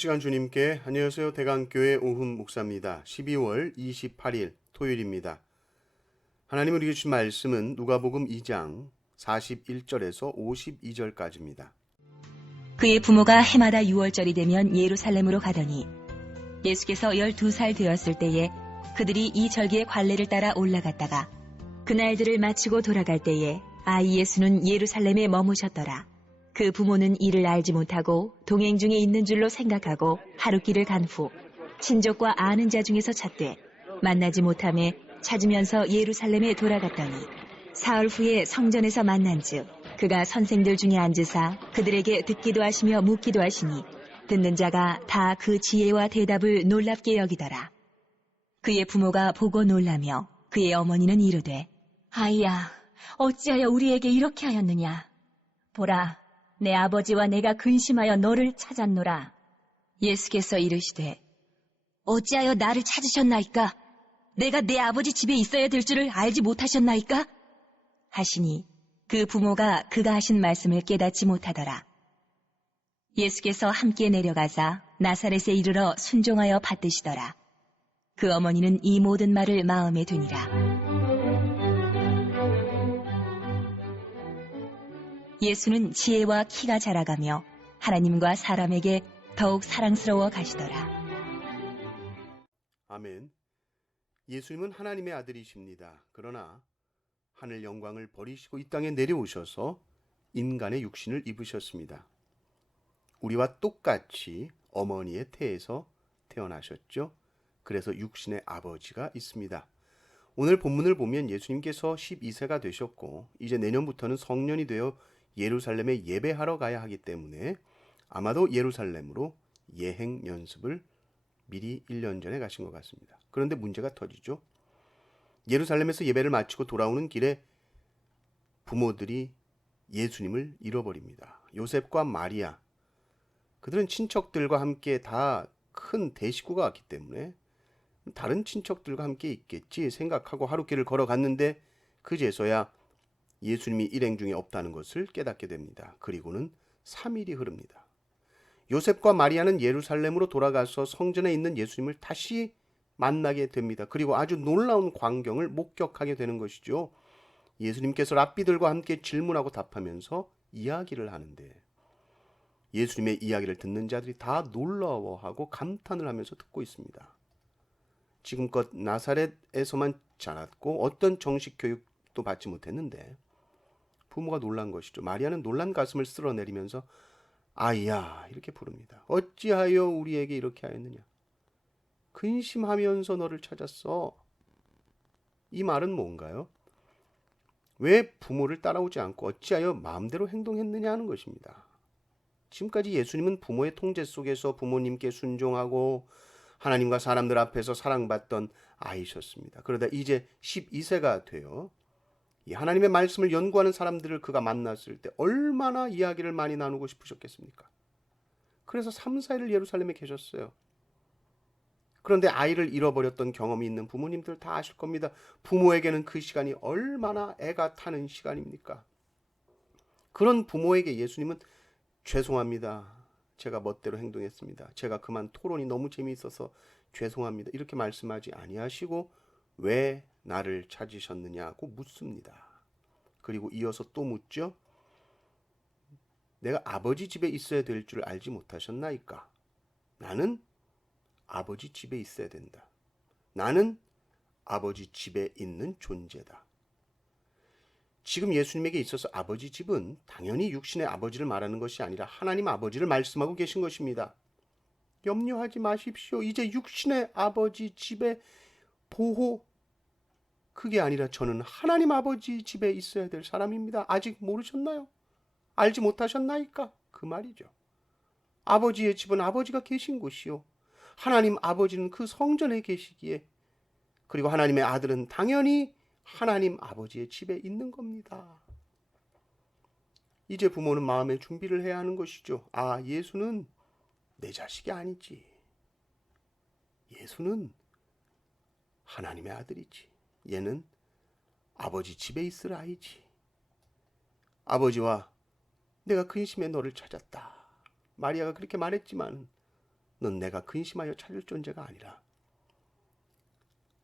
시간 주님께 안녕하세요. 대강교회 오훈 목사입니다. 12월 28일 토요일입니다. 하나님 우리에게 주신 말씀은 누가복음 2장 41절에서 52절까지입니다. 그의 부모가 해마다 6월절이 되면 예루살렘으로 가더니 예수께서 12살 되었을 때에 그들이 이 절기의 관례를 따라 올라갔다가 그날들을 마치고 돌아갈 때에 아이 예수는 예루살렘에 머무셨더라. 그 부모는 이를 알지 못하고 동행 중에 있는 줄로 생각하고 하룻길을 간 후 친족과 아는 자 중에서 찾되 만나지 못하매 찾으면서 예루살렘에 돌아갔더니 사흘 후에 성전에서 만난즉 그가 선생들 중에 앉으사 그들에게 듣기도 하시며 묻기도 하시니 듣는 자가 다 그 지혜와 대답을 놀랍게 여기더라. 그의 부모가 보고 놀라며 그의 어머니는 이르되 아이야 어찌하여 우리에게 이렇게 하였느냐. 보라 내 아버지와 내가 근심하여 너를 찾았노라. 예수께서 이르시되 어찌하여 나를 찾으셨나이까? 내가 내 아버지 집에 있어야 될 줄을 알지 못하셨나이까? 하시니 그 부모가 그가 하신 말씀을 깨닫지 못하더라. 예수께서 함께 내려가사 나사렛에 이르러 순종하여 받드시더라. 그 어머니는 이 모든 말을 마음에 두니라. 예수는 지혜와 키가 자라가며 하나님과 사람에게 더욱 사랑스러워 가시더라. 아멘. 예수님은 하나님의 아들이십니다. 그러나 하늘 영광을 버리시고 이 땅에 내려오셔서 인간의 육신을 입으셨습니다. 우리와 똑같이 어머니의 태에서 태어나셨죠. 그래서 육신의 아버지가 있습니다. 오늘 본문을 보면 예수님께서 12세가 되셨고 이제 내년부터는 성년이 되어 예루살렘에 예배하러 가야 하기 때문에 아마도 예루살렘으로 예행 연습을 미리 1년 전에 가신 것 같습니다. 그런데 문제가 터지죠. 예루살렘에서 예배를 마치고 돌아오는 길에 부모들이 예수님을 잃어버립니다. 요셉과 마리아, 그들은 친척들과 함께 다 큰 대식구가 왔기 때문에 다른 친척들과 함께 있겠지 생각하고 하룻길을 걸어갔는데 그제서야 예수님이 일행 중에 없다는 것을 깨닫게 됩니다. 그리고는 3일이 흐릅니다. 요셉과 마리아는 예루살렘으로 돌아가서 성전에 있는 예수님을 다시 만나게 됩니다. 그리고 아주 놀라운 광경을 목격하게 되는 것이죠. 예수님께서 랍비들과 함께 질문하고 답하면서 이야기를 하는데 예수님의 이야기를 듣는 자들이 다 놀라워하고 감탄을 하면서 듣고 있습니다. 지금껏 나사렛에서만 자랐고 어떤 정식 교육도 받지 못했는데 부모가 놀란 것이죠. 마리아는 놀란 가슴을 쓸어내리면서 아이야 이렇게 부릅니다. 어찌하여 우리에게 이렇게 하였느냐. 근심하면서 너를 찾았어. 이 말은 뭔가요? 왜 부모를 따라오지 않고 어찌하여 마음대로 행동했느냐 하는 것입니다. 지금까지 예수님은 부모의 통제 속에서 부모님께 순종하고 하나님과 사람들 앞에서 사랑받던 아이셨습니다. 그러다 이제 12세가 되어 이 하나님의 말씀을 연구하는 사람들을 그가 만났을 때 얼마나 이야기를 많이 나누고 싶으셨겠습니까? 그래서 3, 4일을 예루살렘에 계셨어요. 그런데 아이를 잃어버렸던 경험이 있는 부모님들 다 아실 겁니다. 부모에게는 그 시간이 얼마나 애가 타는 시간입니까? 그런 부모에게 예수님은 죄송합니다. 제가 멋대로 행동했습니다. 제가 그만 토론이 너무 재미있어서 죄송합니다. 이렇게 말씀하지 아니하시고 왜 나를 찾으셨느냐고 묻습니다. 그리고 이어서 또 묻죠. 내가 아버지 집에 있어야 될 줄 알지 못하셨나이까? 나는 아버지 집에 있어야 된다. 나는 아버지 집에 있는 존재다. 지금 예수님에게 있어서 아버지 집은 당연히 육신의 아버지를 말하는 것이 아니라 하나님 아버지를 말씀하고 계신 것입니다. 염려하지 마십시오. 이제 육신의 아버지 집에 보호, 그게 아니라 저는 하나님 아버지 집에 있어야 될 사람입니다. 아직 모르셨나요? 알지 못하셨나이까? 그 말이죠. 아버지의 집은 아버지가 계신 곳이요. 하나님 아버지는 그 성전에 계시기에 그리고 하나님의 아들은 당연히 하나님 아버지의 집에 있는 겁니다. 이제 부모는 마음의 준비를 해야 하는 것이죠. 아, 예수는 내 자식이 아니지. 예수는 하나님의 아들이지. 얘는 아버지 집에 있을 아이지. 아버지와 내가 근심에 너를 찾았다. 마리아가 그렇게 말했지만 넌 내가 근심하여 찾을 존재가 아니라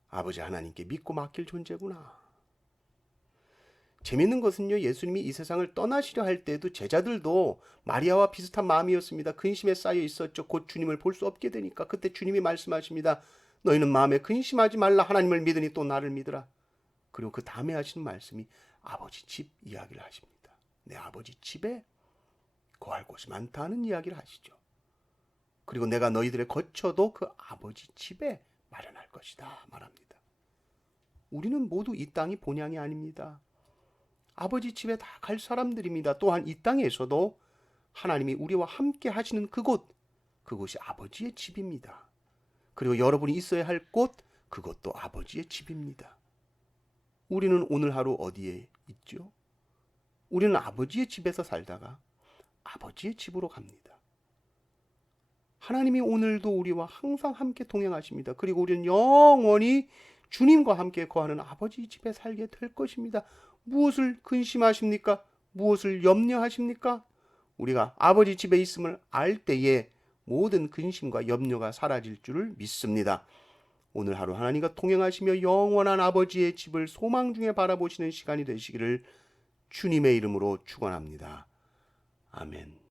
아버지 하나님께 믿고 맡길 존재구나. 재밌는 것은요, 예수님이 이 세상을 떠나시려 할 때도 제자들도 마리아와 비슷한 마음이었습니다. 근심에 쌓여 있었죠. 곧 주님을 볼 수 없게 되니까. 그때 주님이 말씀하십니다. 너희는 마음에 근심하지 말라. 하나님을 믿으니 또 나를 믿으라. 그리고 그 다음에 하시는 말씀이 아버지 집 이야기를 하십니다. 내 아버지 집에 거할 곳이 많다는 이야기를 하시죠. 그리고 내가 너희들의 거처도 그 아버지 집에 마련할 것이다 말합니다. 우리는 모두 이 땅이 본향이 아닙니다. 아버지 집에 다 갈 사람들입니다. 또한 이 땅에서도 하나님이 우리와 함께 하시는 그곳이 아버지의 집입니다. 그리고 여러분이 있어야 할 곳, 그것도 아버지의 집입니다. 우리는 오늘 하루 어디에 있죠? 우리는 아버지의 집에서 살다가 아버지의 집으로 갑니다. 하나님이 오늘도 우리와 항상 함께 동행하십니다. 그리고 우리는 영원히 주님과 함께 거하는 아버지 집에 살게 될 것입니다. 무엇을 근심하십니까? 무엇을 염려하십니까? 우리가 아버지 집에 있음을 알 때에 모든 근심과 염려가 사라질 줄을 믿습니다. 오늘 하루 하나님과 동행하시며 영원한 아버지의 집을 소망 중에 바라보시는 시간이 되시기를 주님의 이름으로 축원합니다. 아멘.